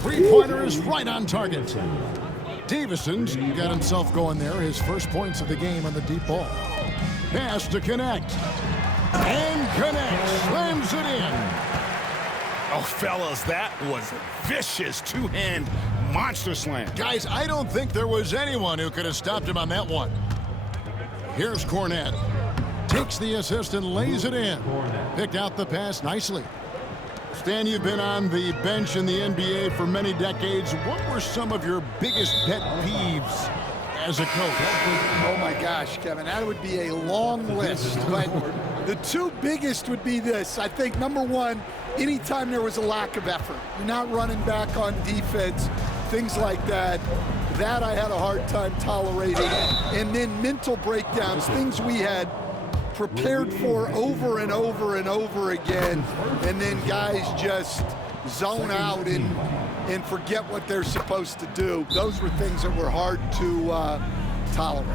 Three-pointer is right on target. Davison's got himself going there. His first points of the game on the deep ball. Pass to connect. And connect. Slams it in. Oh, fellas, that was a vicious two-hand monster slam. Guys, I don't think there was anyone who could have stopped him on that one. Here's Kornet. Takes the assist and lays it in. Picked out the pass nicely. Stan, you've been on the bench in the NBA for many decades. What were some of your biggest pet peeves as a coach? Oh my gosh, Kevin, that would be a long list. But the two biggest would be this. I think number one, anytime there was a lack of effort, you're not running back on defense, things like that. That I had a hard time tolerating. And then mental breakdowns, things we had prepared for over and over and over again, and then guys just zone out and forget what they're supposed to do. Those were things that were hard to tolerate.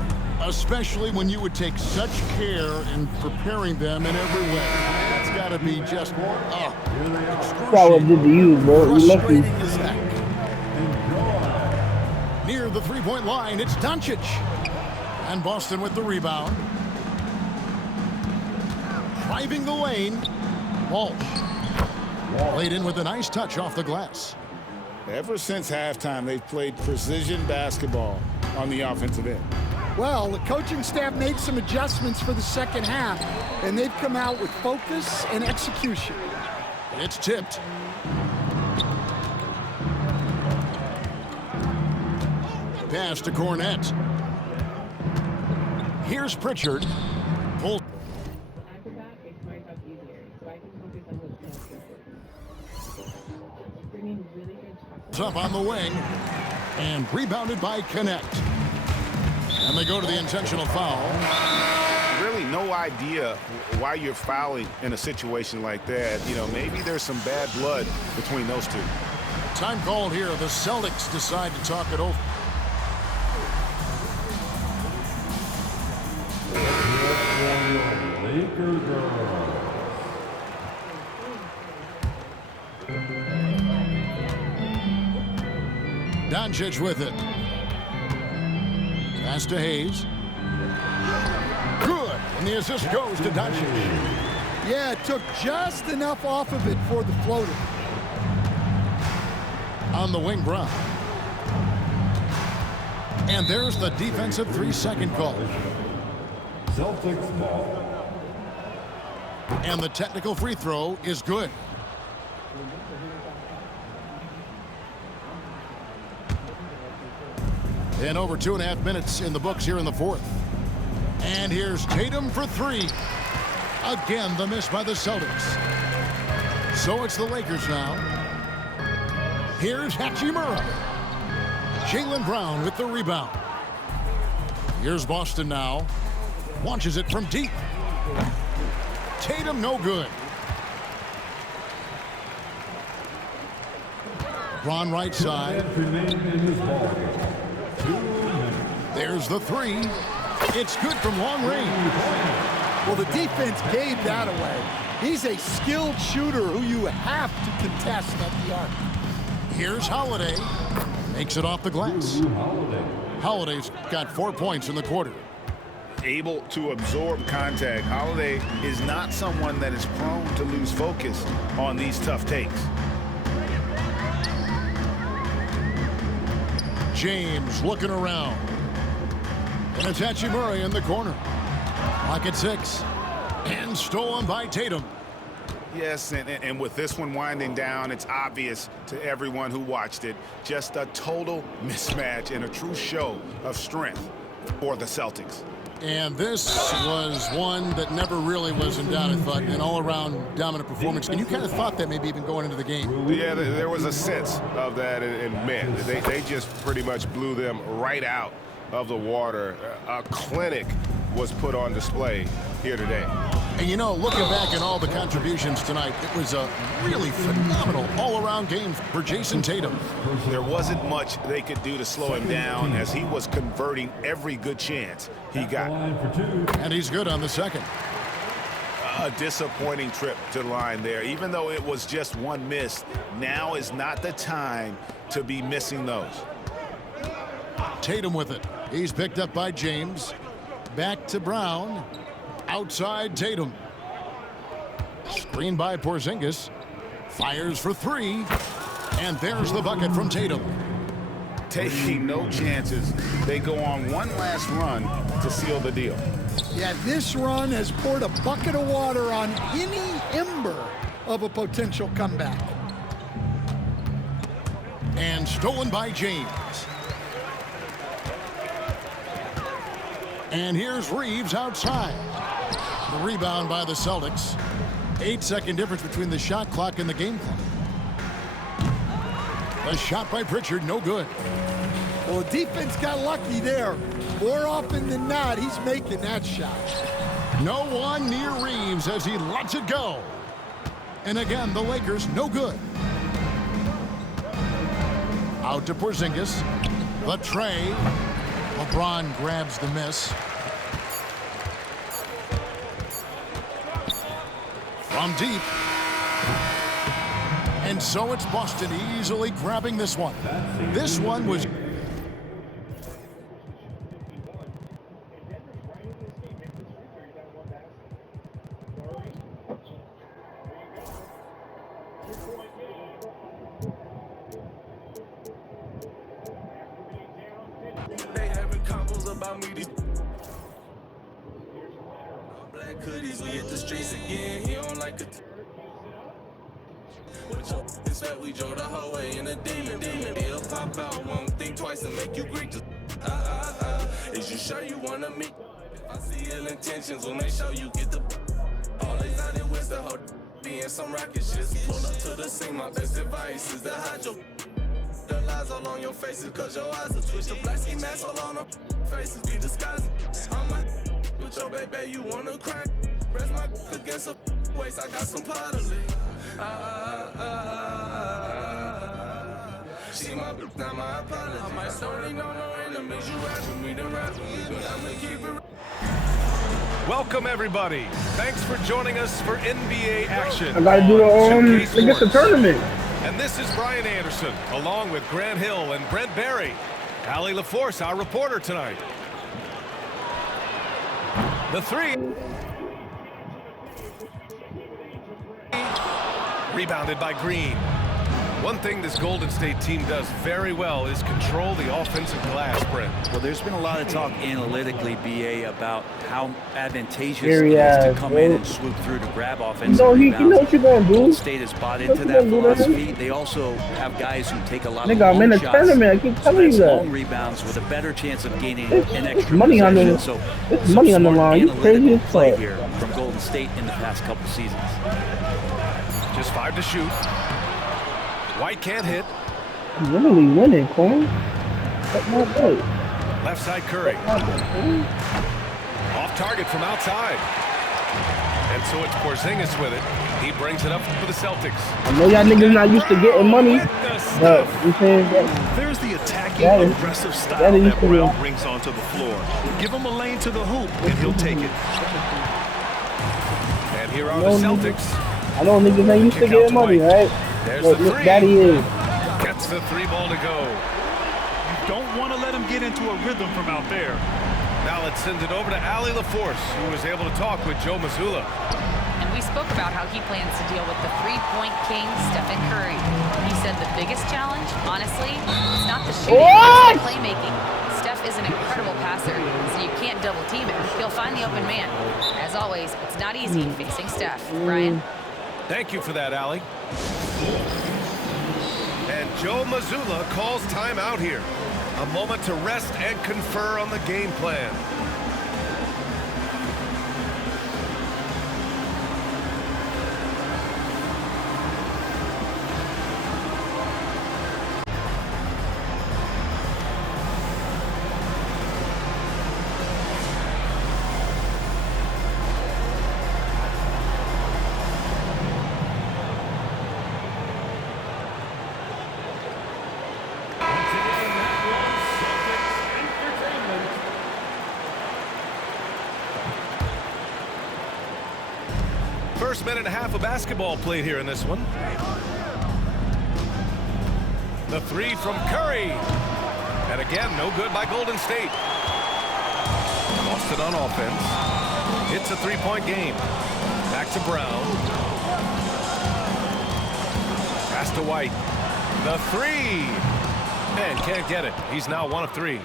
Especially when you would take such care in preparing them in every way. That's got to be just That's what did to you, bro. You lucky. Frustrating as heck. Near the three-point line, it's Doncic. And Boston with the rebound. Driving the lane. Walsh. Played in with a nice touch off the glass. Ever since halftime, they've played precision basketball on the offensive end. Well, the coaching staff made some adjustments for the second half, and they've come out with focus and execution. It's tipped. Pass to Kornet. Here's Pritchard. Pull. Up on the wing and rebounded by Connect. And they go to the intentional foul. Really no idea why you're fouling in a situation like that. You know, maybe there's some bad blood between those two. Time called here. The Celtics decide to talk it over. Doncic with it. Pass to Hayes. Good. And the assist goes to Doncic. Yeah, it took just enough off of it for the floater. On the wing, Brown. And there's the defensive 3-second call. Celtics ball. And the technical free throw is good. And over 2.5 minutes in the books here in the fourth. And here's Tatum for three. Again, the miss by the Celtics. So it's the Lakers now. Here's Hachimura. Jaylen Brown with the rebound. Here's Boston now. Launches it from deep. Tatum no good. Braun right side. There's the three. It's good from long range. Well, the defense gave that away. He's a skilled shooter who you have to contest at the arc. Here's Holiday. Makes it off the glass. Holiday's got 4 points in the quarter. Able to absorb contact. Holiday is not someone that is prone to lose focus on these tough takes. James looking around. And it's Hachimura in the corner. Clock at 6. And stolen by Tatum. Yes, and with this one winding down, it's obvious to everyone who watched it. Just a total mismatch and a true show of strength for the Celtics. And this was one that never really was in doubt, I thought, an all-around dominant performance. And you kind of thought that maybe even going into the game. Yeah, there was a sense of that, and man, they just pretty much blew them right out of the water. A clinic was put on display here today. And you know, looking back at all the contributions tonight, it was a really phenomenal all-around game for Jason Tatum. There wasn't much they could do to slow him down as he was converting every good chance he got. And he's good on the second. A disappointing trip to the line there. Even though it was just one miss, now is not the time to be missing those. Tatum with it. He's picked up by James. Back to Brown. Outside Tatum. Screen by Porzingis. Fires for three. And there's the bucket from Tatum. Taking no chances. They go on one last run to seal the deal. Yeah, this run has poured a bucket of water on any ember of a potential comeback. And stolen by James. And here's Reeves outside. The rebound by the Celtics. 8-second difference between the shot clock and the game clock. The shot by Pritchard, no good. Well, the defense got lucky there. More often than not, he's making that shot. No one near Reeves as he lets it go. And again, the Lakers, no good. Out to Porzingis. The tray. LeBron grabs the miss. From deep. And so it's Boston easily grabbing this one. This one was... They having combos about me. Black hoodies, we hit the streets again. He don't like it. It's that we drove the whole way in a demon. He'll pop out, won't think twice and make you Greek. Is you sure you wanna meet? If I see ill intentions, we'll make sure you get the. All they got it was the whole being some rocket shit. Pull up to the scene, my best advice is to hide your. The lies all on your faces, cause your eyes are twitched. The black ski mask all on our faces be disguising. I'm like, with your baby, you wanna crack. Press my against a waist, I got some pottery. See my bitch, not my apology. I might start no enemies, you rapping me, the rapper, but I'ma keep it. Welcome, everybody. Thanks for joining us for NBA action. I gotta do the Showcase I guess the Sports. tournament. And this is Brian Anderson, along with Grant Hill and Brent Barry. Allie LaForce, our reporter tonight. The three. Rebounded by Green. One thing this Golden State team does very well is control the offensive glass, Brent. Well, there's been a lot of talk analytically, BA, about how advantageous Here it he is to is, come bro. in and swoop through to grab offensive You know rebounds. what you gonna do. Golden State has bought into you that gonna do that? philosophy. They also have guys who take a lot of Nigga, I'm long in a shots. tournament. I keep So telling you that's that. long rebounds with a better chance of gaining It's an extra money on the- possession. So it's some money on the smart line. You crazy analytical as play fuck. here from Golden State in the past couple seasons. Just 5 to shoot. White can't hit. I'm literally winning, Corn. Fuck my boy. Left side Curry. Fuck my boy. Off target from outside. And so it's Porzingis with it. He brings it up for the Celtics. I know y'all niggas not used to getting money, With the but stuff. you saying that There's the attacking, That is- aggressive that style is that Brown true. brings onto the floor. Give him a lane to the hoop, and he'll take it. And here are No, the Celtics. I know niggas ain't used to Kick out getting to money, White. right? There's But the look, three. Daddy is. Gets the 3 ball to go. You don't want to let him get into a rhythm from out there. Now let's send it over to Allie LaForce, who was able to talk with Joe Mazzulla. And we spoke about how he plans to deal with the three-point king, Stephen Curry. He said the biggest challenge, honestly, it's not the shooting, it's the playmaking. Steph is an incredible passer, so you can't double team him. He'll find the open man. As always, it's not easy facing Steph. Brian? Thank you for that, Allie. And Joe Mazzulla calls timeout here. A moment to rest and confer on the game plan. minute and a half of basketball played here in this one. The three from Curry. And again, no good by Golden State. Boston on offense. It's a three-point game. Back to Brown. Pass to White. The three. And can't get it. He's now 1 of 3.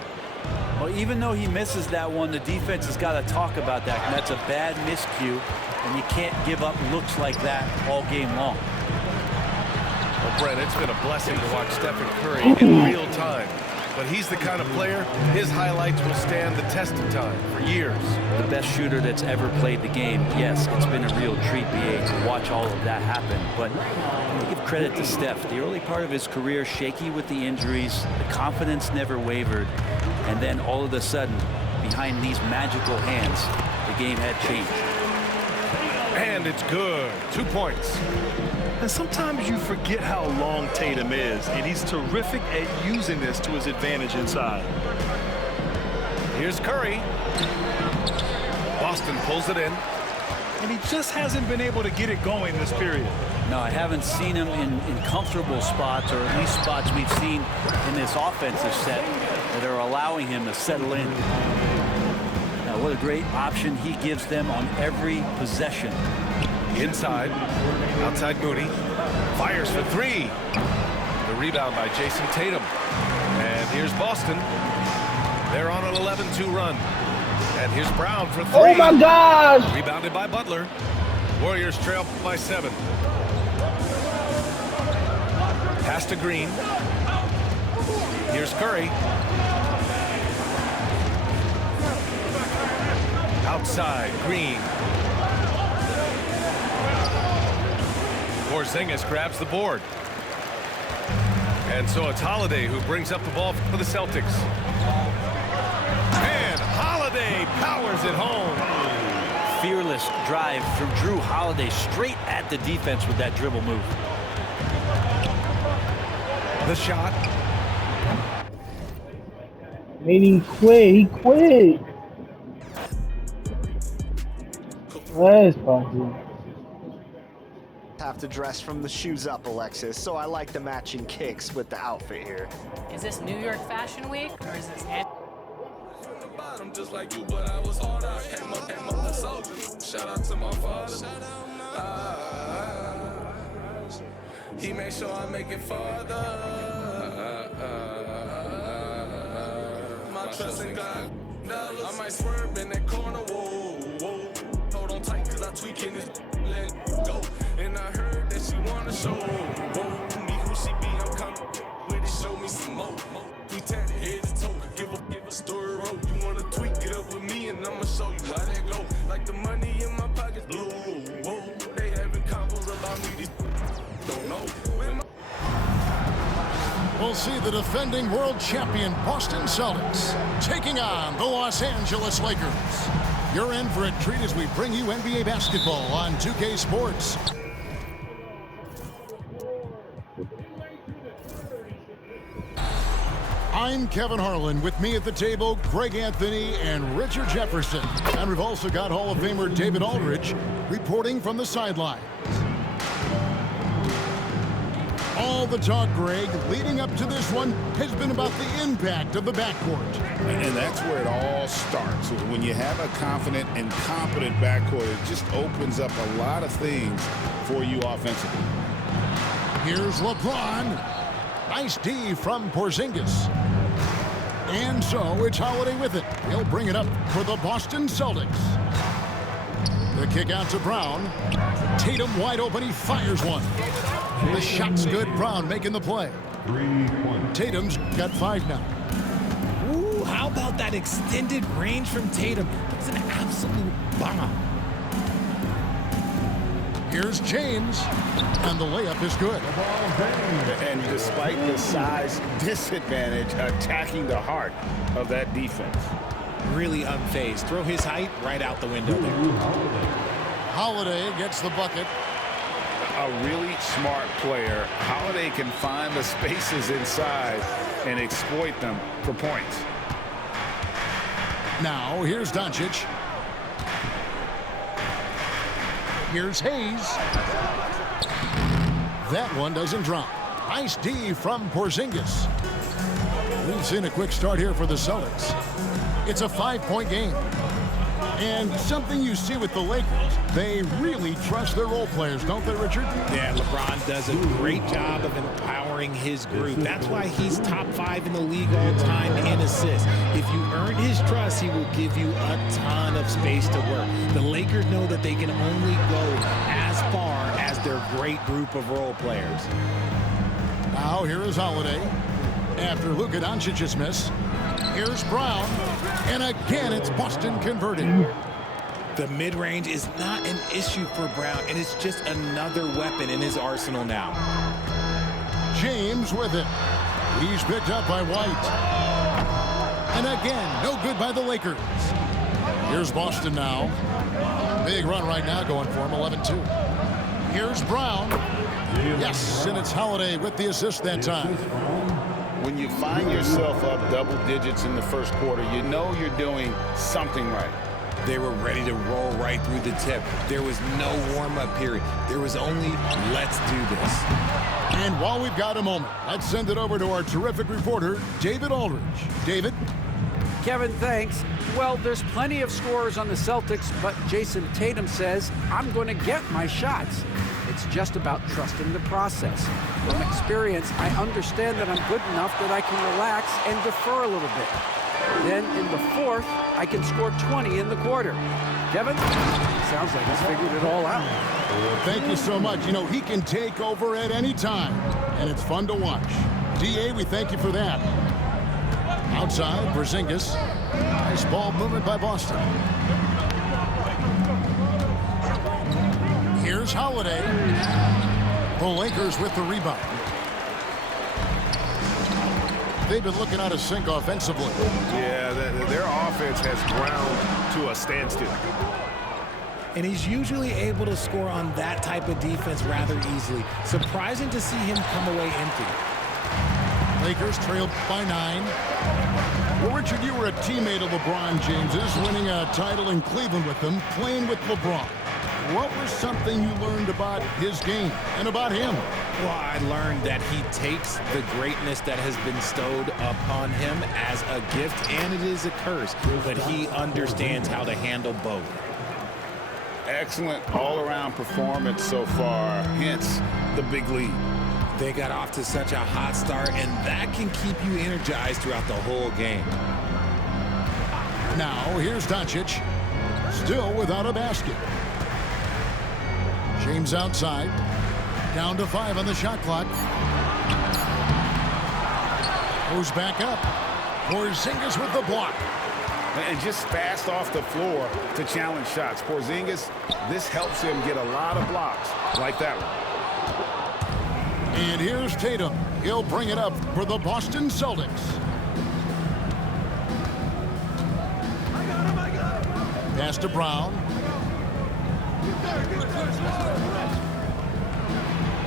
Well, even though he misses that one, the defense has got to talk about that. And that's a bad miscue, and you can't give up looks like that all game long. Well, Brent, it's been a blessing to watch Stephen Curry in real time. But he's the kind of player, his highlights will stand the test of time for years. The best shooter that's ever played the game. Yes, it's been a real treat, BA, to watch all of that happen. But I give credit to Steph. The early part of his career, shaky with the injuries, the confidence never wavered. And then all of a sudden, behind these magical hands, the game had changed. And it's good. 2 points. And sometimes you forget how long Tatum is, and he's terrific at using this to his advantage inside. Here's Curry. Boston pulls it in. And he just hasn't been able to get it going this period. No, I haven't seen him in comfortable spots, or at least spots we've seen in this offensive set that are allowing him to settle in. Now, what a great option he gives them on every possession. Inside, outside Mooney, fires for 3. The rebound by Jason Tatum. And here's Boston. They're on an 11-2 run. And here's Brown for 3. Oh my gosh! Rebounded by Butler. Warriors trail by 7. Pass to Green. Here's Curry. Outside, Green. Porzingis grabs the board. And so it's Holiday who brings up the ball for the Celtics. And Holiday powers it home. Fearless drive from Drew Holiday straight at the defense with that dribble move. The shot. Made him quit. He quit. That's possible. Have to dress from the shoes up, Alexis, so I like the matching kicks with the outfit here. Is this New York Fashion Week, or is this... I'm just like you, but I was hard. I came up the soldier. Shout out to my father. He made sure I make it farther. My trust in God. I might swerve in that corner. Whoa, whoa. Hold on tight, cause I tweaking this. Let go. And I heard that she wanna show. Whoa, me who she be, I'm coming with it. Show me some more. We tatted head to toe. Give a story road. You wanna tweak it up with me, and I'ma show you how that go. Like the money in my pockets blue. Whoa, they having combos about me. These don't know. We'll see the defending world champion Boston Celtics taking on the Los Angeles Lakers. You're in for a treat as we bring you NBA basketball on 2K Sports. I'm Kevin Harlan. With me at the table, Greg Anthony and Richard Jefferson. And we've also got Hall of Famer David Aldridge reporting from the sideline. All the talk, Greg, leading up to this one has been about the impact of the backcourt. And that's where it all starts. When you have a confident and competent backcourt, it just opens up a lot of things for you offensively. Here's LeBron. Nice D from Porzingis. And so it's Holiday with it. He'll bring it up for the Boston Celtics. The kick out to Brown. Tatum wide open. He fires one. The shot's good. Brown making the play. Tatum's got 5 now. Ooh, how about that extended range from Tatum? It's an absolute bomb. Here's James, and the layup is good. And despite the size disadvantage, attacking the heart of that defense. Really unfazed. Throw his height right out the window there. Holiday gets the bucket. A really smart player. Holiday can find the spaces inside and exploit them for points. Now, here's Doncic. Here's Hayes. That one doesn't drop. Nice D from Porzingis. We've seen a quick start here for the Celtics. It's a 5-point game. And something you see with the Lakers, they really trust their role players, don't they, Richard? Yeah, LeBron does a great job of empowering his group. That's why he's top 5 in the league all time in assists. If you earn his trust, he will give you a ton of space to work. The Lakers know that they can only go as far as their great group of role players. Now here is Holiday. After Luka Doncic's miss, here's Brown. And again, it's Boston converting. The mid-range is not an issue for Brown, and it's just another weapon in his arsenal now. James with it. He's picked up by White. And again, no good by the Lakers. Here's Boston now. Big run right now going for him, 11-2. Here's Brown. Yes, and it's Holiday with the assist that time. When you find yourself up double digits in the first quarter, you know you're doing something right. They were ready to roll right through the tip. There was no warm-up period. There was only, let's do this. And while we've got a moment, let's send it over to our terrific reporter, David Aldridge. David? Kevin, thanks. Well, there's plenty of scorers on the Celtics, but Jason Tatum says, I'm going to get my shots. It's just about trusting the process. From experience, I understand that I'm good enough that I can relax and defer a little bit. Then in the fourth, I can score 20 in the quarter. Kevin, sounds like he's figured it all out. Thank you so much. You know, he can take over at any time, and it's fun to watch. DA, we thank you for that. Outside, Porzingis. Nice ball movement by Boston. Here's Holiday. The Lakers with the rebound. They've been looking out of sync offensively. Yeah, their offense has ground to a standstill. And he's usually able to score on that type of defense rather easily. Surprising to see him come away empty. Lakers trailed by 9. Well, Richard, you were a teammate of LeBron James's, winning a title in Cleveland with him, playing with LeBron. What was something you learned about his game and about him? Well, I learned that he takes the greatness that has been bestowed upon him as a gift, and it is a curse, but he understands how to handle both. Excellent all-around performance so far, hence the big lead. They got off to such a hot start, and that can keep you energized throughout the whole game. Now, here's Doncic, still without a basket. James outside, down to 5 on the shot clock. Goes back up. Porzingis with the block. And just fast off the floor to challenge shots. Porzingis, this helps him get a lot of blocks like that one. And here's Tatum. He'll bring it up for the Boston Celtics. Pass to Brown.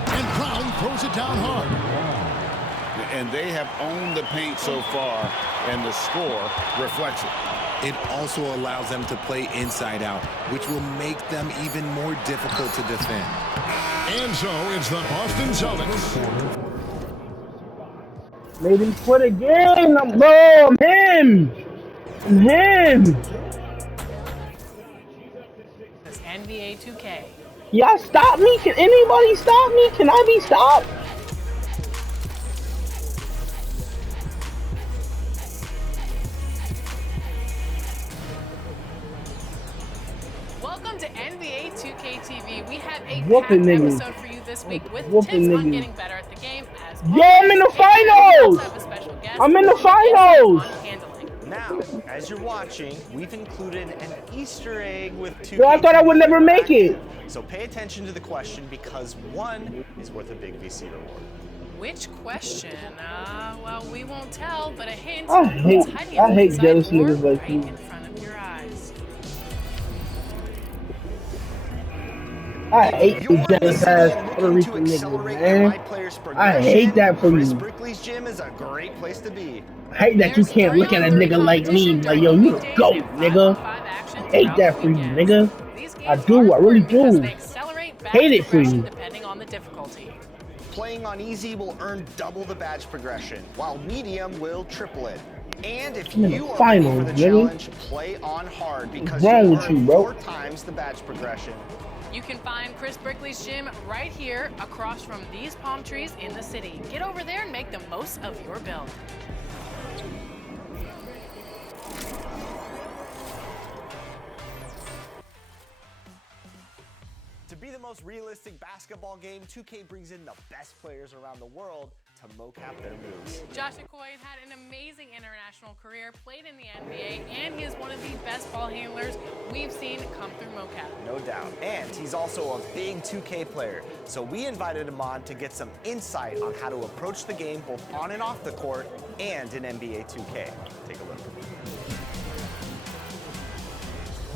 And Brown throws it down hard. And they have owned the paint so far, and the score reflects it. It also allows them to play inside out, which will make them even more difficult to defend. And so it's the Boston Celtics. Made him quit again. I'm him. I'm him. This NBA 2K. Y'all stop me? Can anybody stop me? Can I be stopped? Welcome to NBA 2K TV. We have a Whooping packed niggas. episode for you this week with Whooping tips on niggas. getting better at the game. As Yo, I'm in the finals. I'm in the finals. Now, as you're watching, we've included an Easter egg with 2K. Yo, I thought I would never make it. So pay attention to the question because one is worth a big VC reward. Which question? Well, we won't tell, but a hint. I hate jealous niggas like you. In front of your eyes. I hate you jealous ass Puerto Rican niggas, man. I hate that for you. Brickley's Gym is a great place to be. I hate that you can't look at a nigga like me like, yo, you a goat, nigga. I hate that for you, nigga. I do, I really do. Hate it for you. depending on the difficulty. Playing on easy will earn double the badge progression, while medium will triple it. And if you are ready for the challenge, play on hard because you'll earn 4 times the badge progression. You can find Chris Brickley's gym right here across from these palm trees in the city. Get over there and make the most of your build. To be the most realistic basketball game, 2K brings in the best players around the world to mocap their moves. Josh Okoye had an amazing international career, played in the NBA, and he is one of the best ball handlers we've seen come through mocap. No doubt. And he's also a big 2K player, so we invited him on to get some insight on how to approach the game both on and off the court and in NBA 2K. Take a look.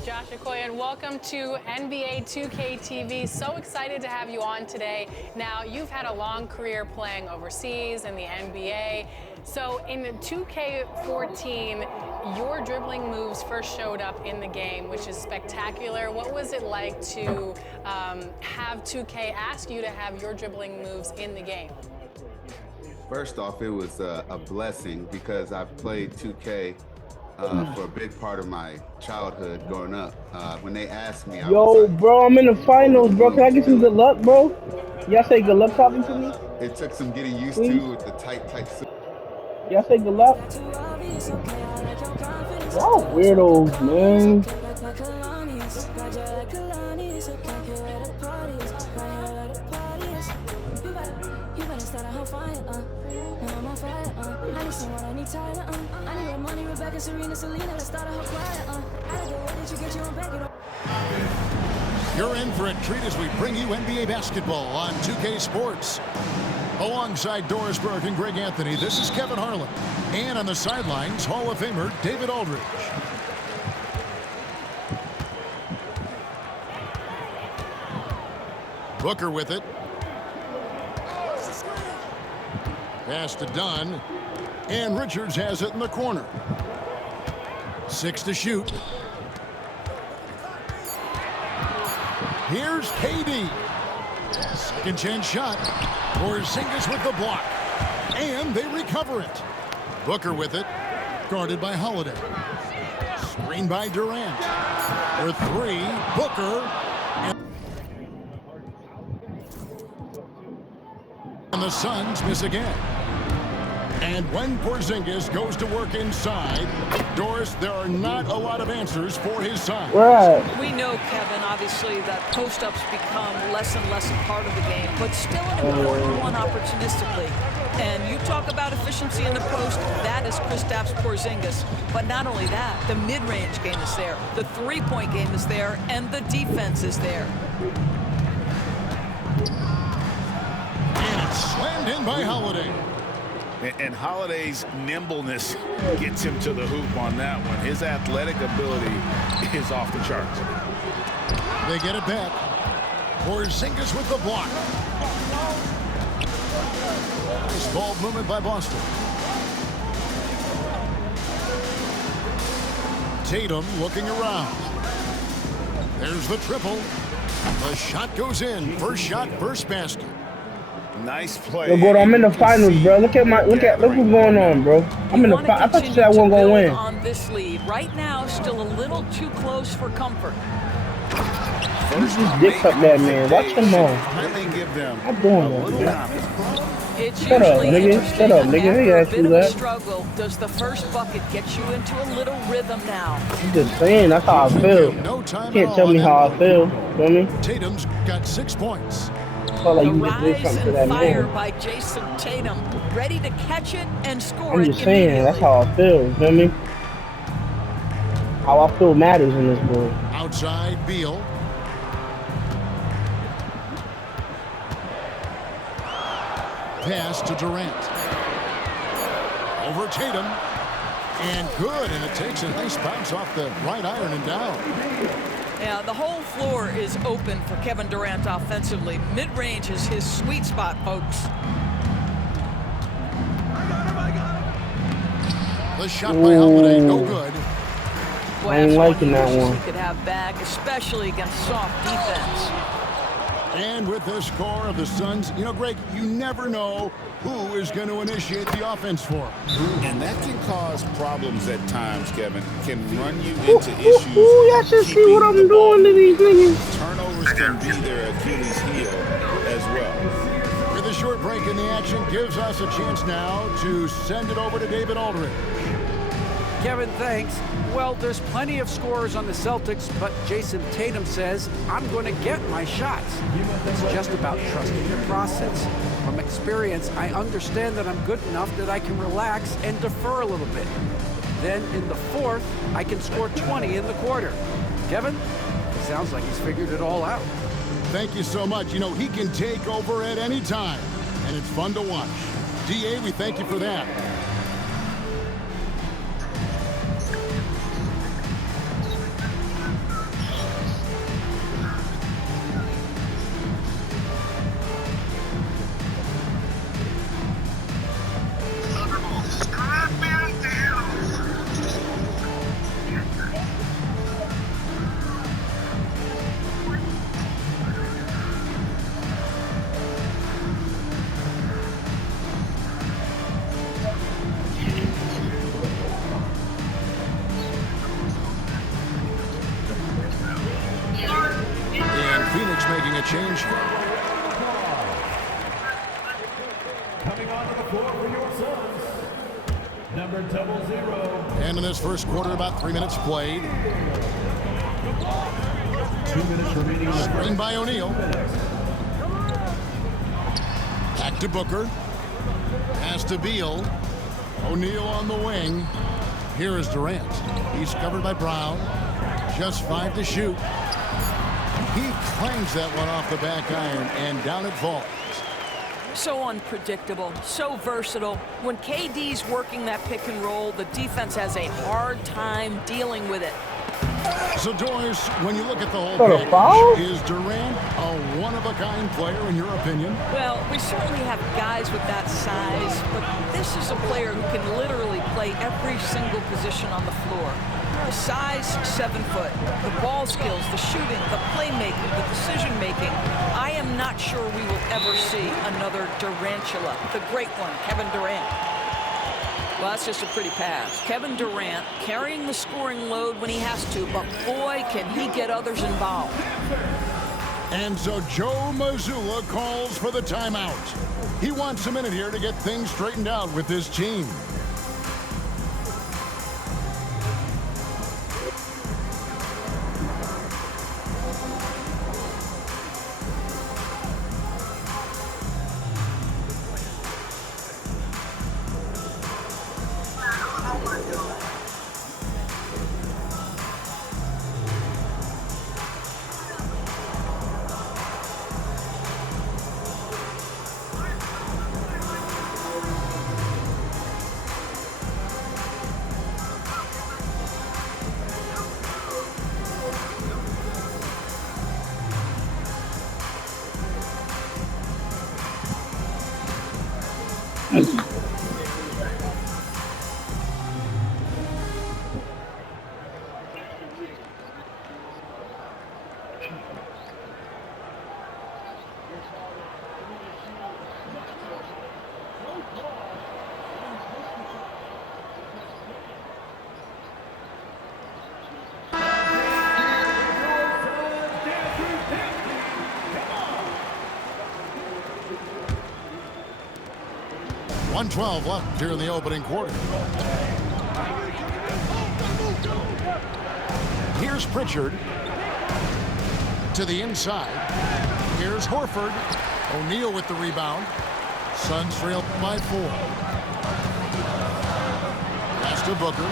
Josh Okoye, and welcome to NBA 2K TV. So excited to have you on today. Now, you've had a long career playing overseas in the NBA. So in 2K14, your dribbling moves first showed up in the game, which is spectacular. What was it like to have 2K ask you to have your dribbling moves in the game? First off, it was a blessing because I've played 2K for a big part of my childhood growing up. When they asked me, I was like, bro, I'm in the finals, bro. Can I get some good luck, bro? Y'all say good luck talking to me? It took some getting used to with the tight suit. Y'all say good luck? Y'all weirdos, man. You're in for a treat as we bring you NBA basketball on 2K Sports. Alongside Doris Burke and Greg Anthony, this is Kevin Harlan. And on the sidelines, Hall of Famer David Aldridge. Booker with it. Pass to Dunn. And Richards has it in the corner. 6 to shoot. Here's KD. Second chance shot. Porzingis with the block. And they recover it. Booker with it. Guarded by Holiday. Screen by Durant. For 3, Booker. And the Suns miss again. And when Porzingis goes to work inside, Doris, there are not a lot of answers for his side. Right. We know, Kevin, obviously, that post-ups become less and less a part of the game, but still an important one opportunistically. And you talk about efficiency in the post, that is Kristaps Porzingis. But not only that, the mid-range game is there, the three-point game is there, and the defense is there. And it's slammed in by Holiday. And Holiday's nimbleness gets him to the hoop on that one. His athletic ability is off the charts. They get it back. Porzingis with the block. Nice ball movement by Boston. Tatum looking around. There's the triple. The shot goes in. First shot, first basket. Nice play. Yo, bro, I'm in the finals, bro. Look what's going on, bro. I'm in the finals. I thought you said I wasn't gonna win. On this lead right now, still a little too close for comfort. First, just dick up that man. Watch him on. I'm doing that. Shut up, nigga. Shut up, nigga. He asked you that. Struggle. Does the first bucket get you into a little rhythm now? I'm just saying, that's how I feel. You can't tell me how I feel. Feel me? Tatum's got 6 points. Like you just did something to that Fire man. by Jason Tatum, ready to catch it and score I'm it just saying, that's how I feel. You feel me? How I feel matters in this world. Outside, Beal. Pass to Durant. Over Tatum. And good, and it takes a nice bounce off the right iron and down. Yeah, the whole floor is open for Kevin Durant offensively. Mid-range is his sweet spot, folks. The shot by Holiday, no good. Boy, I ain't liking that he one. could have back, especially against soft defense. And with the score of the Suns, you know, Greg, you never know who is going to initiate the offense for them. And that can cause problems at times, Kevin. Can run you into issues. Y'all should see what I'm doing to these niggas. Turnovers can be their Achilles heel as well. With a short break in the action, gives us a chance now to send it over to David Aldridge. Kevin, thanks. Well, there's plenty of scorers on the Celtics, but Jason Tatum says, I'm going to get my shots. It's just about trusting the process. From experience, I understand that I'm good enough that I can relax and defer a little bit. Then in the fourth, I can score 20 in the quarter. Kevin, it sounds like he's figured it all out. Thank you so much. You know, he can take over at any time, and it's fun to watch. DA, we thank you for that. Making a change here. Coming onto the floor for your Suns, number 00. And in this first quarter, about 3 minutes played. 2 minutes remaining. Screen by O'Neal. Back to Booker. Pass to Beal. O'Neal on the wing. Here is Durant. He's covered by Brown. Just 5 to shoot. He clangs that one off the back iron, and down it falls. So unpredictable, so versatile. When KD's working that pick and roll, the defense has a hard time dealing with it. So, Doris, when you look at the whole package, is Durant a one-of-a-kind player, in your opinion? Well, we certainly have guys with that size, but this is a player who can literally play every single position on the floor. The size, 7 foot. The ball skills, the shooting, the playmaking, the decision-making. I am not sure we will ever see another Durantula. The great one, Kevin Durant. Well, that's just a pretty pass. Kevin Durant carrying the scoring load when he has to, but boy, can he get others involved. And so Joe Mazzulla calls for the timeout. He wants a minute here to get things straightened out with his team. .12 left here in the opening quarter. Here's Pritchard to the inside. Here's Horford. O'Neal with the rebound. Suns trail by 4. Pass to Booker.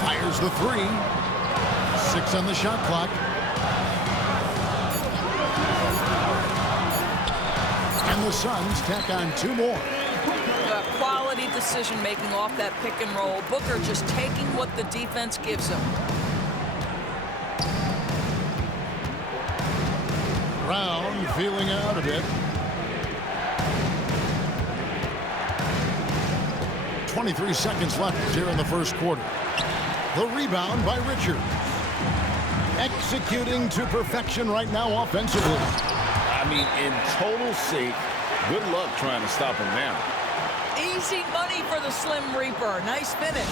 Fires the 3. 6 on the shot clock. And the Suns tack on 2 more. Quality decision-making off that pick and roll. Booker just taking what the defense gives him. Brown feeling out a bit. 23 seconds left here in the first quarter. The rebound by Richards. Executing to perfection right now offensively. I mean, in total sync. Good luck trying to stop him now. Easy money for the Slim Reaper. Nice finish.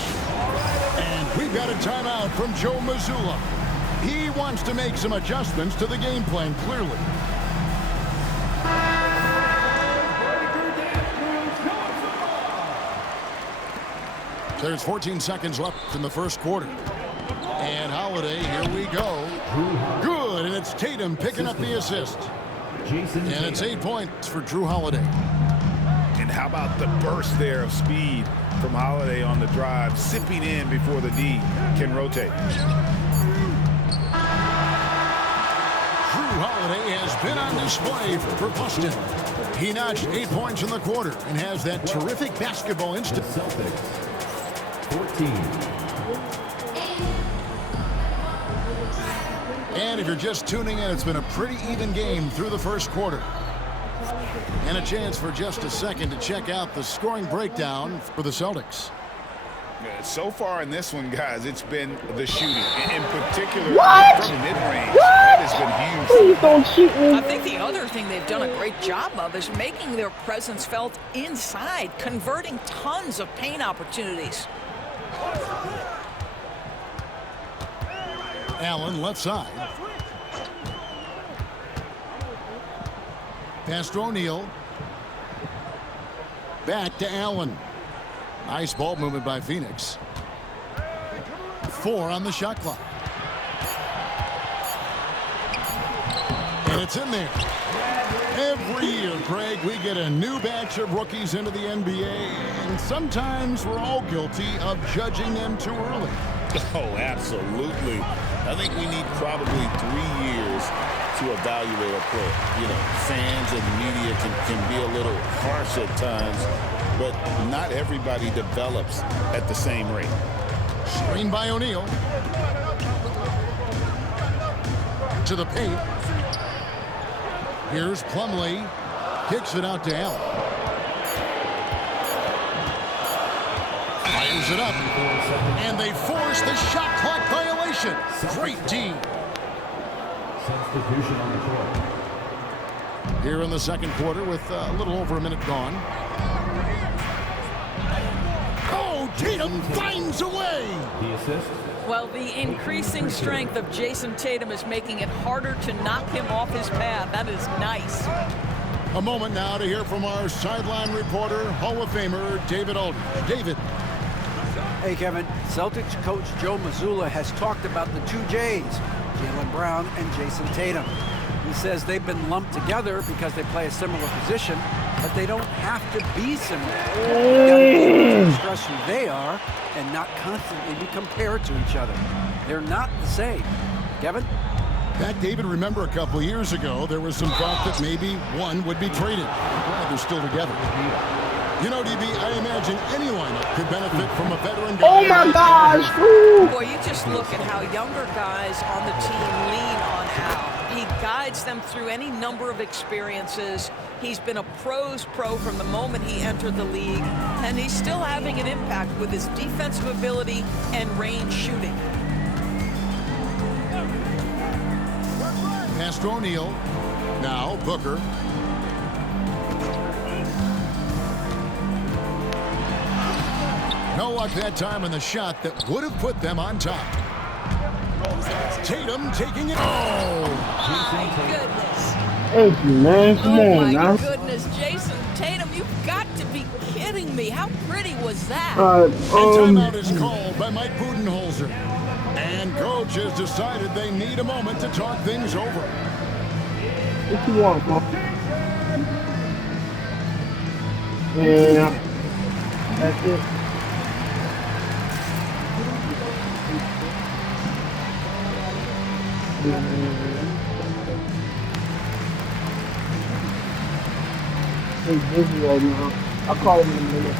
And we've got a timeout from Joe Mazzulla. He wants to make some adjustments to the game plan, clearly. There's 14 seconds left in the first quarter. And Holiday, here we go. Good, and it's Tatum picking up the assist. And it's 8 points for Jrue Holiday. And how about the burst there of speed from Holiday on the drive, sipping in before the D can rotate. Jrue Holiday has been on display for Boston. He notched 8 points in the quarter and has that terrific basketball instinct. Celtics 14. And if you're just tuning in, it's been a pretty even game through the first quarter. And a chance for just a second to check out the scoring breakdown for the Celtics. So far in this one, guys, it's been the shooting. In particular, What? from mid-range. That has been huge. Please don't cheat me. I think the other thing they've done a great job of is making their presence felt inside, converting tons of paint opportunities. Allen left side. Pass to O'Neal. Back to Allen. Nice ball movement by Phoenix. 4 on the shot clock. And it's in there. Every year, Greg, we get a new batch of rookies into the NBA, and sometimes we're all guilty of judging them too early. Oh, absolutely. I think we need probably 3 years to evaluate a player. You know, fans and media can be a little harsh at times, but not everybody develops at the same rate. Screen by O'Neal. To the paint. Here's Plumlee. Kicks it out to Allen. Fires it up. And they force the shot clock violation. Great D. Substitution on the court. Here in the second quarter with a little over a minute gone. Oh, Tatum finds a way. The assist. Well, the increasing strength of Jason Tatum is making it harder to knock him off his path. That is nice. A moment now to hear from our sideline reporter, Hall of Famer David Aldridge. David. Hey, Kevin. Celtics coach Joe Mazzulla has talked about the two J's, Jaylen Brown and Jason Tatum. He says they've been lumped together because they play a similar position, but they don't have to be similar. You've got to be able to express who they are and not constantly be compared to each other. They're not the same. Kevin? Back, David, remember a couple years ago, there was some thought that maybe one would be traded. Glad they're still together. You know, DB, I imagine any lineup could benefit from a veteran guy. Oh my gosh! Woo. Boy, you just look at how younger guys on the team lean on Al. He guides them through any number of experiences. He's been a pro's pro from the moment he entered the league, and he's still having an impact with his defensive ability and range shooting. Pass to O'Neal. Now Booker. No luck that time in the shot that would have put them on top. Tatum taking it. Oh! My goodness. Thank you, man. Come on now. Oh, my goodness. Jason Tatum, you've got to be kidding me. How pretty was that? And timeout is called by Mike Budenholzer. And coach has decided they need a moment to talk things over. What you want, Mom? Yeah. That's it. He's busy right now. I'll call him in a minute.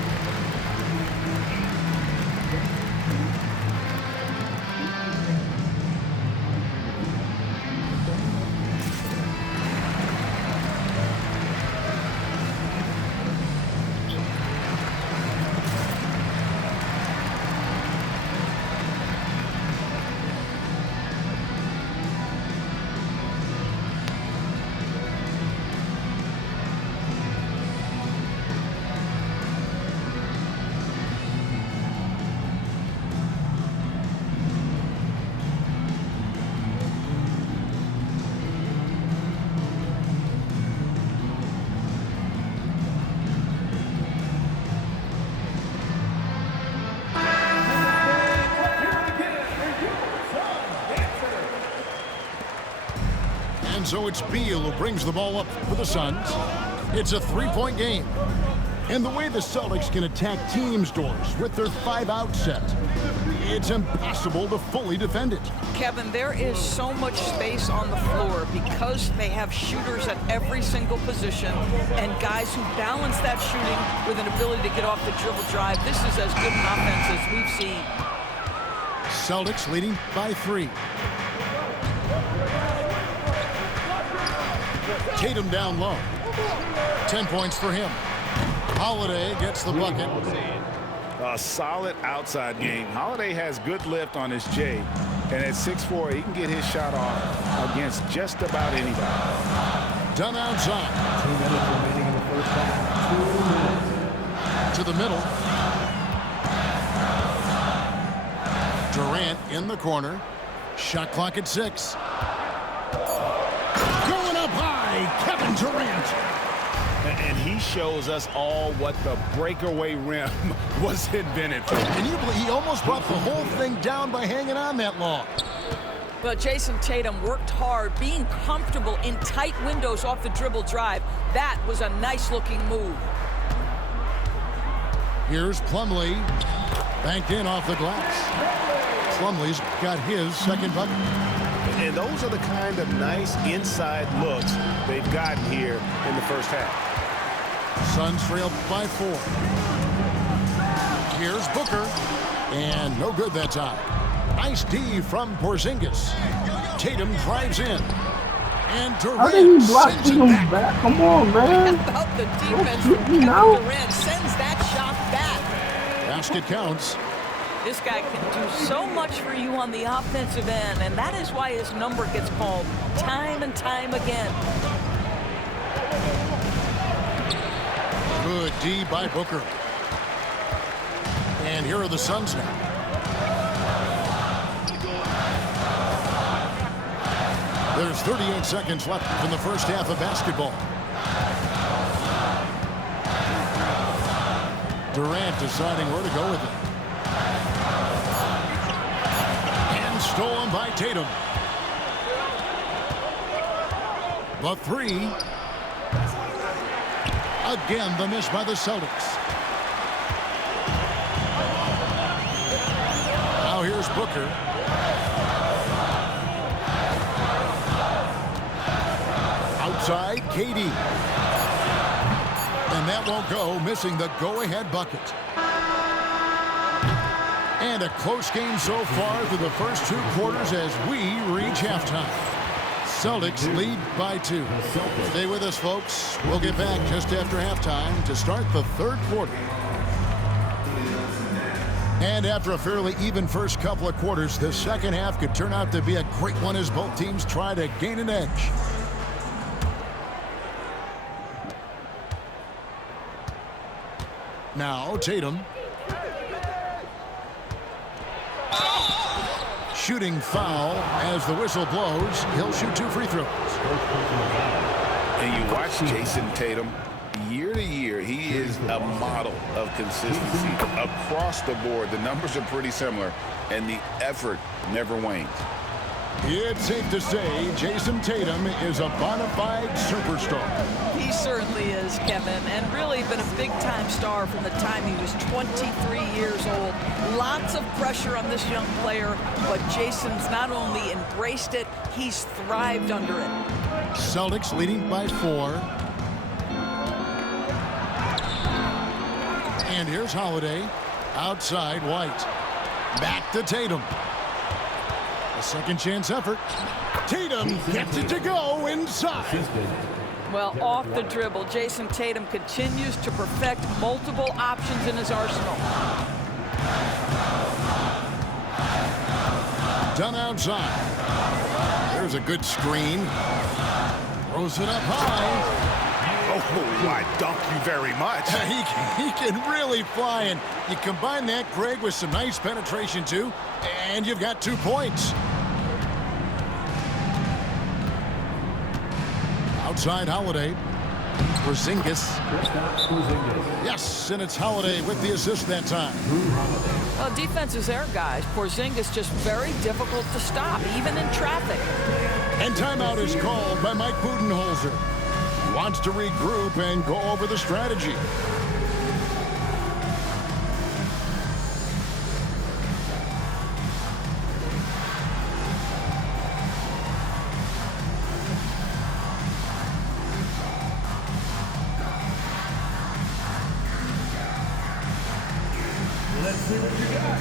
And so it's Beal who brings the ball up for the Suns. It's a three-point game. And the way the Celtics can attack teams' doors with their 5-out set, it's impossible to fully defend it. Kevin, there is so much space on the floor because they have shooters at every single position and guys who balance that shooting with an ability to get off the dribble drive. This is as good an offense as we've seen. Celtics leading by 3. Tatum down low. 10 points for him. Holiday gets the bucket. A solid outside game. Holiday has good lift on his J, and at 6'4", he can get his shot off against just about anybody. Done outside. 2 minutes remaining in the first half. 2 minutes. To the middle. Durant in the corner. Shot clock at 6. Going up high, Kevin Durant. And he shows us all what the breakaway rim was invented for. Can you believe he almost brought the whole thing down by hanging on that long? But Jason Tatum worked hard, being comfortable in tight windows off the dribble drive. That was a nice-looking move. Here's Plumlee, banked in off the glass. Plumlee's got his second bucket. And those are the kind of nice inside looks they've gotten here in the first half. Suns trail by 4. Here's Booker. And no good that time. Nice D from Porzingis. Tatum drives in. And Durant. How did he block him back? Come on, man. About the defense from Kevin Durant sends that shot back. Basket counts. This guy can do so much for you on the offensive end, and that is why his number gets called time and time again. Good D by Booker. And here are the Suns now. There's 38 seconds left in the first half of basketball. Durant deciding where to go with it. And stolen by Tatum. The 3. Again, the miss by the Celtics. Now here's Booker. Outside, KD. And that won't go, missing the go-ahead bucket. And a close game so far through the first 2 quarters as we reach halftime. Celtics lead by 2. Stay with us, folks. We'll get back just after halftime to start the 3rd quarter. And after a fairly even first couple of quarters, the second half could turn out to be a great one as both teams try to gain an edge. Now Tatum. Shooting foul as the whistle blows. He'll shoot 2 free throws. And you watch Jason Tatum, year to year, he is a model of consistency. Across the board, the numbers are pretty similar, and the effort never wanes. It's safe to say Jason Tatum is a bona fide superstar. He certainly is, Kevin, and really been a big-time star from the time he was 23 years old. Lots of pressure on this young player, but Jason's not only embraced it, he's thrived under it. Celtics leading by 4. And here's Holiday. Outside, White. Back to Tatum. A second chance effort. Tatum gets it to go inside. Well, off the dribble, Jason Tatum continues to perfect multiple options in his arsenal. Done outside. There's a good screen. Throws it up high. Oh, I dunk you very much. He can really fly, and you combine that, Greg, with some nice penetration, too, and you've got 2 points. Outside Holiday. Porzingis. Yes, and it's Holiday with the assist that time. Well, defense is there, guys. Porzingis just very difficult to stop, even in traffic. And timeout is called by Mike Budenholzer. He wants to regroup and go over the strategy. Let's see what you got.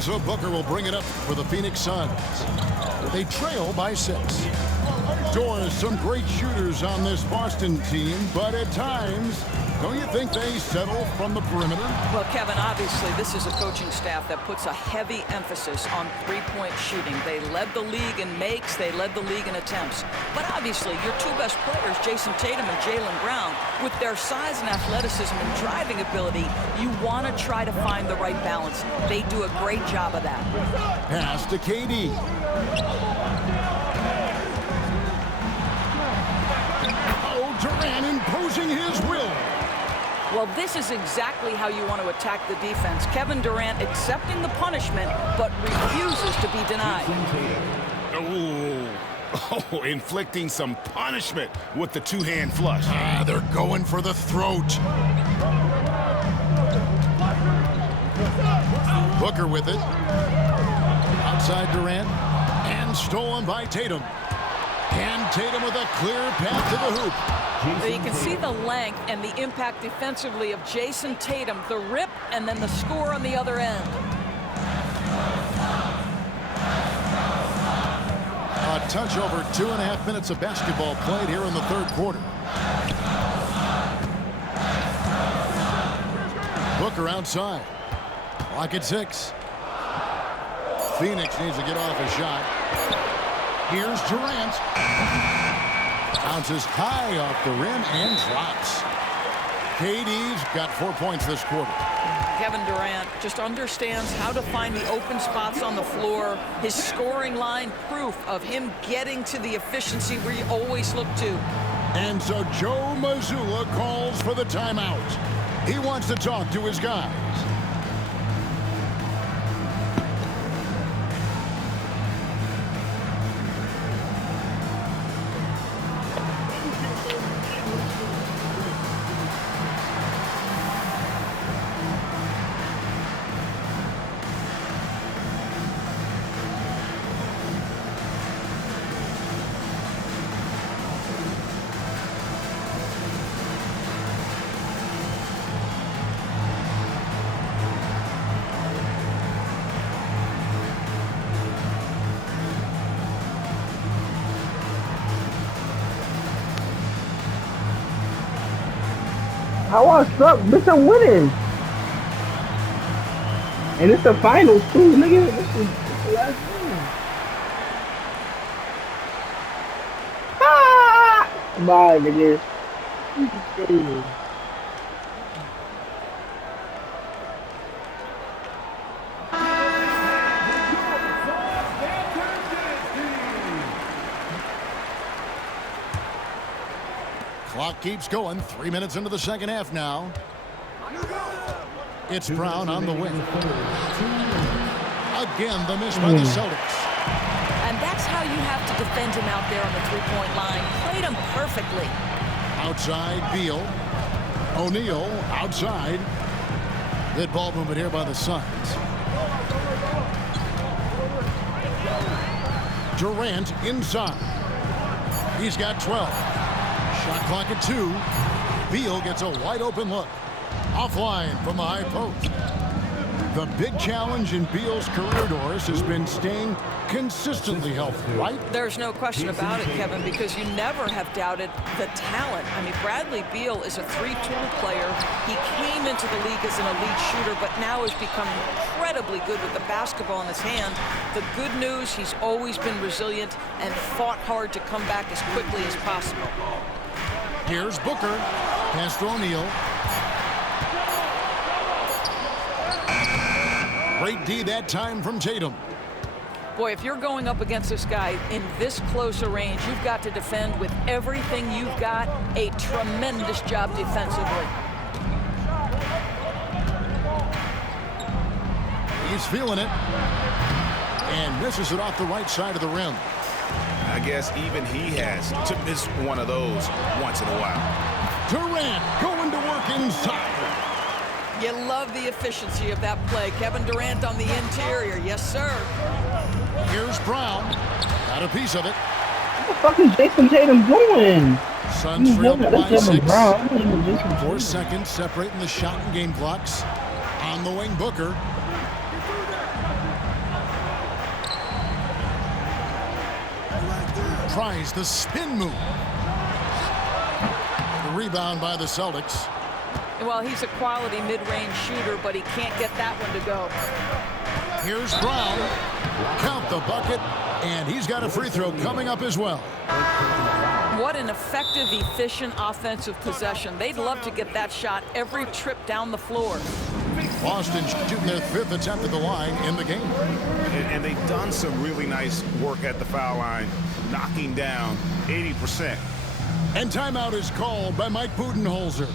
So Booker will bring it up for the Phoenix Suns. They trail by 6. Doris, some great shooters on this Boston team, but at times, don't you think they settle from the perimeter? Well, Kevin, obviously, this is a coaching staff that puts a heavy emphasis on three-point shooting. They led the league in makes, they led the league in attempts. But obviously, your two best players, Jason Tatum and Jaylen Brown, with their size and athleticism and driving ability, you want to try to find the right balance. They do a great job of that. Pass to KD. Oh, Durant imposing his will. Well, this is exactly how you want to attack the defense. Kevin Durant accepting the punishment, but refuses to be denied. Oh, inflicting some punishment with the two-hand flush. They're going for the throat. Booker with it. Outside Durant. And stolen by Tatum. And Tatum with a clear path to the hoop. So you can see the length and the impact defensively of Jason Tatum, the rip, and then the score on the other end. A touch over 2.5 minutes of basketball played here in the third quarter. Booker outside. Clock at 6. Phoenix needs to get off a shot. Here's Durant. Bounces high off the rim and drops. KD's got 4 points this quarter. Kevin Durant just understands how to find the open spots on the floor. His scoring line, proof of him getting to the efficiency where you always look to. And so Joe Mazzulla calls for the timeout. He wants to talk to his guys. How I suck, bitch, I'm winning. And it's the finals too, nigga. This is the last game. Ah! Bye, nigga. Clock keeps going. 3 minutes into the second half now. It's Brown on the wing. Again, the miss by the Celtics. And that's how you have to defend him out there on the three-point line. Played him perfectly. Outside, Beal. O'Neal outside. Good ball movement here by the Suns. Durant inside. He's got 12. Shot clock at 2. Beal gets a wide open look. Offline from the high post. The big challenge in Beal's career, Doris, has been staying consistently healthy, right? There's no question about it, Kevin, because you never have doubted the talent. I mean, Bradley Beal is a three-tool player. He came into the league as an elite shooter, but now has become incredibly good with the basketball in his hand. The good news, he's always been resilient and fought hard to come back as quickly as possible. Here's Booker. Pass to O'Neal. Great D that time from Tatum. Boy, if you're going up against this guy in this close a range, you've got to defend with everything you've got. A tremendous job defensively. He's feeling it. And misses it off the right side of the rim. I guess even he has to miss one of those once in a while. Durant going to work inside. You love the efficiency of that play. Kevin Durant on the interior. Yes, sir. Here's Brown. Got a piece of it. What the fuck is Jason Tatum doing? Suns trail by 6. 4 seconds separating the shot and game clocks. On the wing, Booker. Tries the spin move. The rebound by the Celtics. Well, he's a quality mid-range shooter, but he can't get that one to go. Here's Brown. Count the bucket, and he's got a free throw coming up as well. What an effective, efficient offensive possession. They'd love to get that shot every trip down the floor. Boston shooting their 5th attempt at the line in the game. And they've done some really nice work at the foul line, knocking down 80%. And timeout is called by Mike Budenholzer.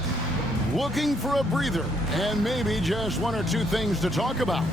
Looking for a breather and maybe just 1 or 2 things to talk about.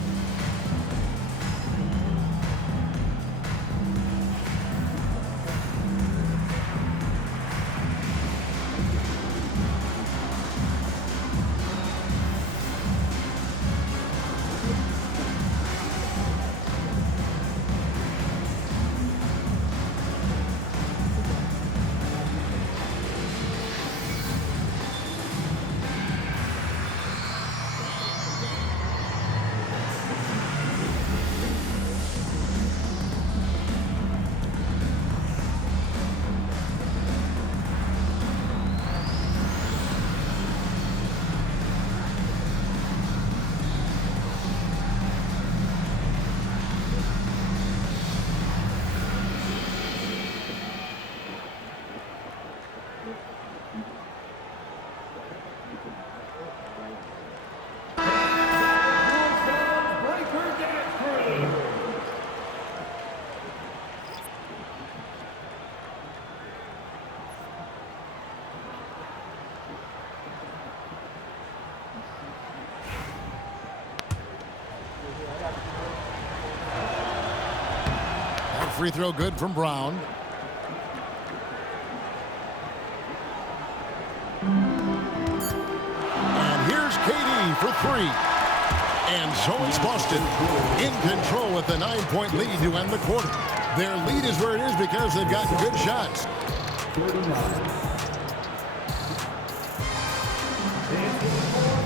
Free throw good from Brown. And here's KD for 3. And so it's Boston in control with the 9-point lead to end the quarter. Their lead is where it is because they've gotten good shots.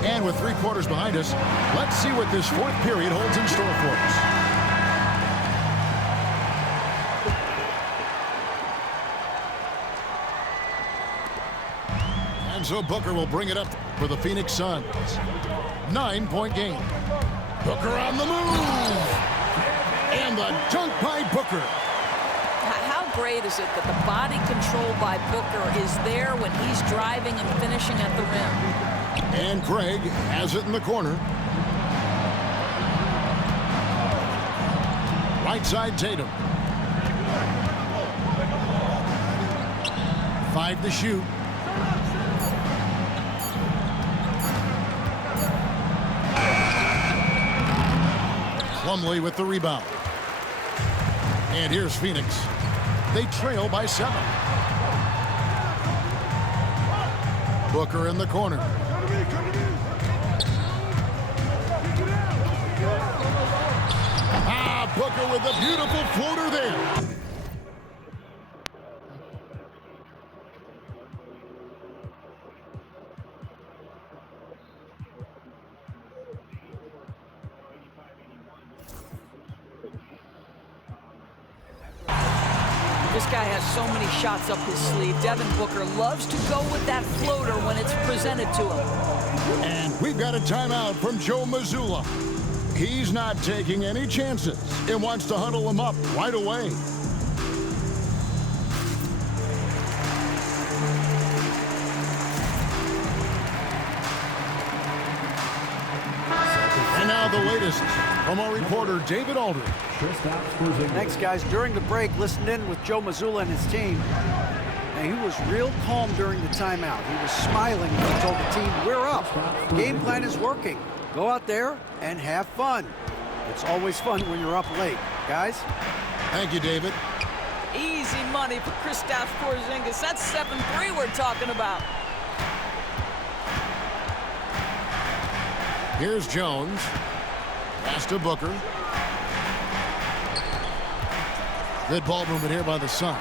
And with 3 quarters behind us, let's see what this 4th period holds in store for us. And so Booker will bring it up for the Phoenix Suns. 9-point game. Booker on the move. And the dunk by Booker. How great is it that the body control by Booker is there when he's driving and finishing at the rim? And Craig has it in the corner. Right side Tatum. 5 to shoot. Plumlee with the rebound. And here's Phoenix. They trail by 7. Booker in the corner. Booker with a beautiful floater. floater there. This guy has so many shots up his sleeve. Devin Booker loves to go with that floater when it's presented to him. And we've got a timeout from Joe Mazzulla. He's not taking any chances and wants to huddle him up right away. And now the latest from our reporter, David Aldridge. Thanks, guys. During the break, listened in with Joe Mazzulla and his team. And he was real calm during the timeout. He was smiling when he told the team, we're up. Game plan is working. Go out there and have fun. It's always fun when you're up late. Guys? Thank you, David. Easy money for Kristaps Porzingis. That's 7-3 we're talking about. Here's Jones. Pass to Booker. Good ball movement here by the Suns.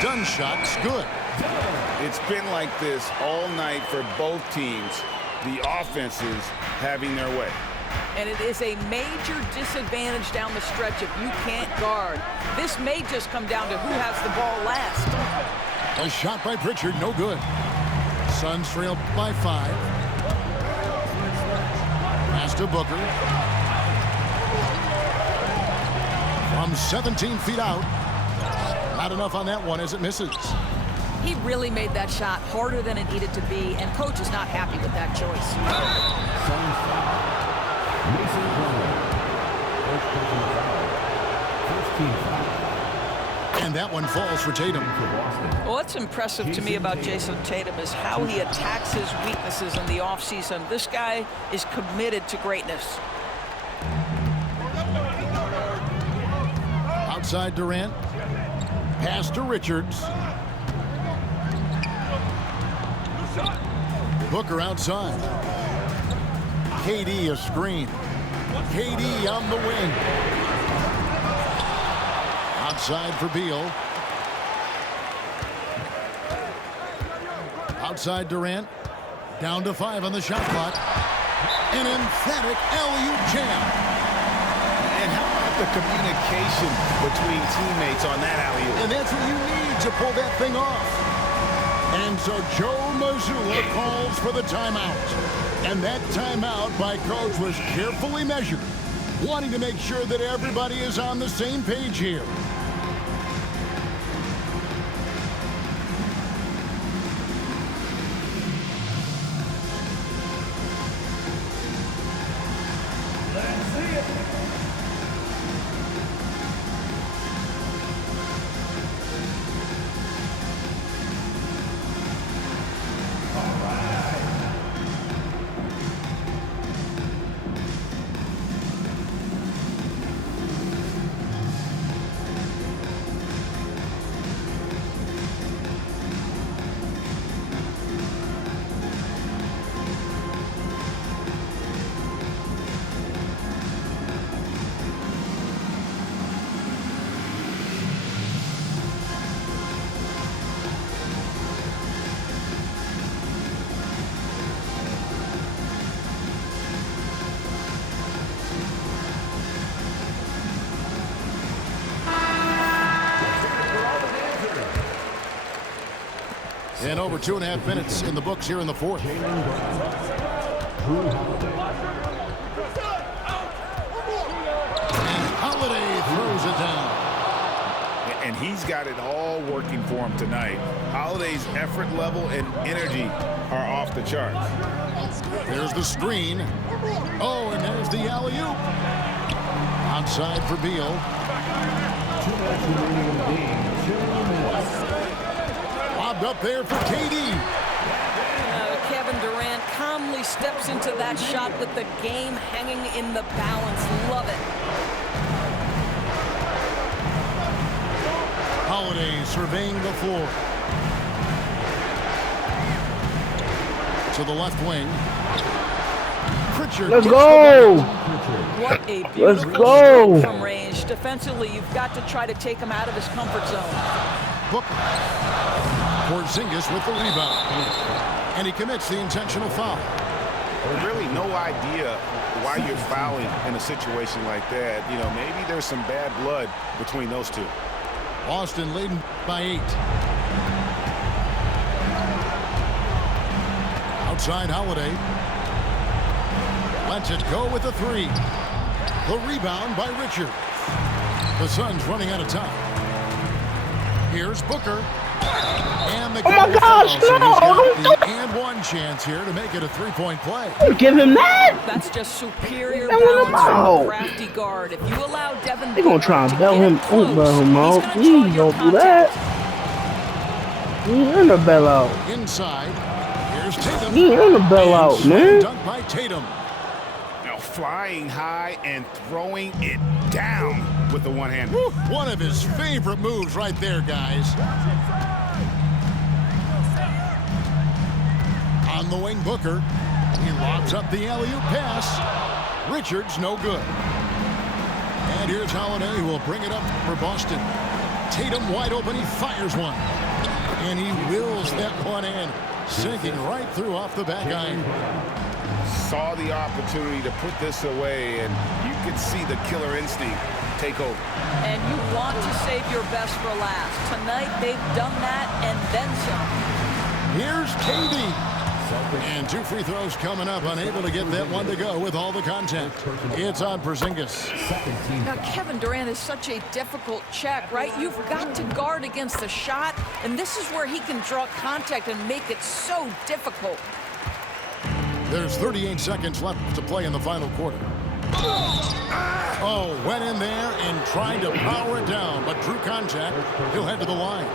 Dunn shot's good. It's been like this all night for both teams. The offenses having their way. And it is a major disadvantage down the stretch if you can't guard. This may just come down to who has the ball last. A shot by Pritchard, no good. Suns trail by 5. Pass to Booker. From 17 feet out. Not enough on that one as it misses. He really made that shot harder than it needed to be, and coach is not happy with that choice. And that one falls for Tatum. Well, what's impressive to me about Jason Tatum is how he attacks his weaknesses in the offseason. This guy is committed to greatness. Outside Durant. Pass to Richards. Booker outside. KD a screen. KD on the wing. Outside for Beal. Outside Durant. Down to 5 on the shot clock. An emphatic alley-oop jam. And how about the communication between teammates on that alley-oop? And that's what you need to pull that thing off. And so Joe Mazzulla calls for the timeout. And that timeout by coach was carefully measured, wanting to make sure that everybody is on the same page here. And over 2.5 minutes in the books here in the fourth. And Holiday throws it down. And he's got it all working for him tonight. Holiday's effort level and energy are off the charts. There's the screen. Oh, and there's the alley-oop. Outside for Beal. 2 minutes remaining in the game. 2 minutes. Lobbed up there for KD. Kevin Durant calmly steps into that shot with the game hanging in the balance. Love it. Holiday surveying the floor. To the left wing. Pritchard. Let's go. What a beautiful shot from range. Defensively, you've got to try to take him out of his comfort zone. Booker. Porzingis with the rebound. And he commits the intentional foul. really no idea why you're fouling in a situation like that. You know, maybe there's some bad blood between those two. Boston leading by 8. Outside Holiday. Lets it go with a 3. The rebound by Richard. The Suns running out of time. Here's Booker. And the my gosh, no! The and one chance here to make it a 3-point play. Give him that. That's just superior balance from a crafty guard. If you allow Devin, They're gonna try and bail him out. Please don't do that. He ain't a bailout. Inside. Here's Tatum. He ain't a bailout, man. Dunk by Tatum. Now flying high and throwing it down with the one hand. Woo, one of his favorite moves right there, guys. On the wing, Booker. He lobs up the alley-oop pass. Richards, no good. And here's Holiday, who will bring it up for Boston. Tatum wide open. He fires one. And he wills that one in, sinking right through off the back iron. Saw the opportunity to put this away, and you could see the killer instinct take over. And you want to save your best for last. Tonight, they've done that and then some. Here's KD. And 2 free throws coming up, unable to get that one to go with all the contact. It's on Porzingis. Now, Kevin Durant is such a difficult check, right? You've got to guard against the shot, and this is where he can draw contact and make it so difficult. There's 38 seconds left to play in the final quarter. Oh, went in there and tried to power it down, but drew contact. He'll head to the line.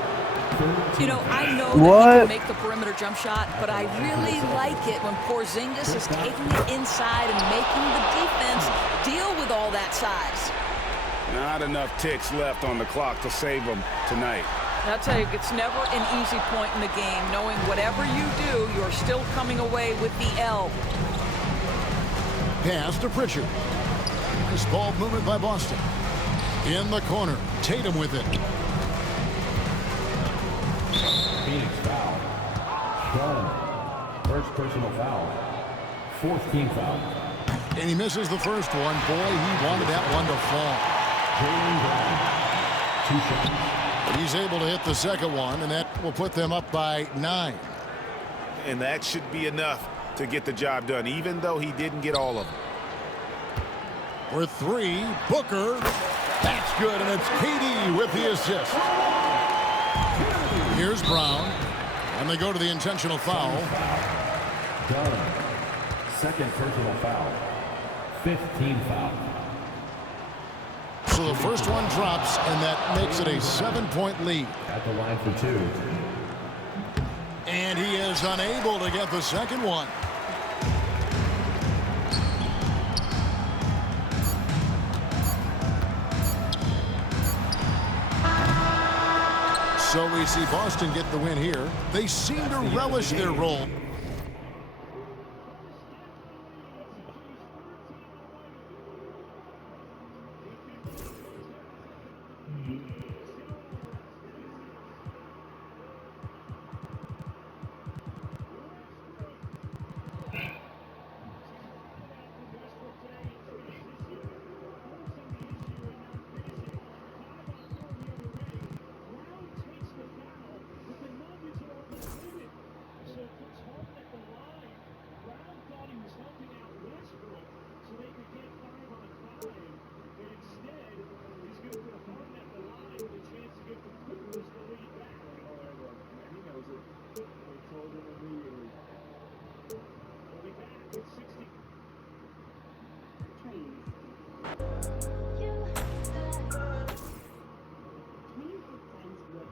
You know, I know that he can make the perimeter jump shot, but I really like it when Porzingis is taking it inside and making the defense deal with all that size. Not enough ticks left on the clock to save them tonight. I'll tell you, it's never an easy point in the game, knowing whatever you do, you're still coming away with the L. Pass to Pritchard. Nice ball movement by Boston. In the corner, Tatum with it. Phoenix foul. Sean, first personal foul. 4th team foul. And he misses the first one. Boy, he wanted that one to fall. Jaylen Brown, 2 shots. He's able to hit the second one, and that will put them up by 9. And that should be enough to get the job done, even though he didn't get all of them. For 3, Booker. That's good, and it's KD with the assist. Here's Brown, and they go to the intentional foul. Done. 2nd personal foul. 5th team foul. So the first one drops, and that makes it a 7-point lead. At the line for 2. And he is unable to get the second one. So we see Boston get the win here. They seem to relish their role.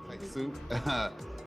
Like soup.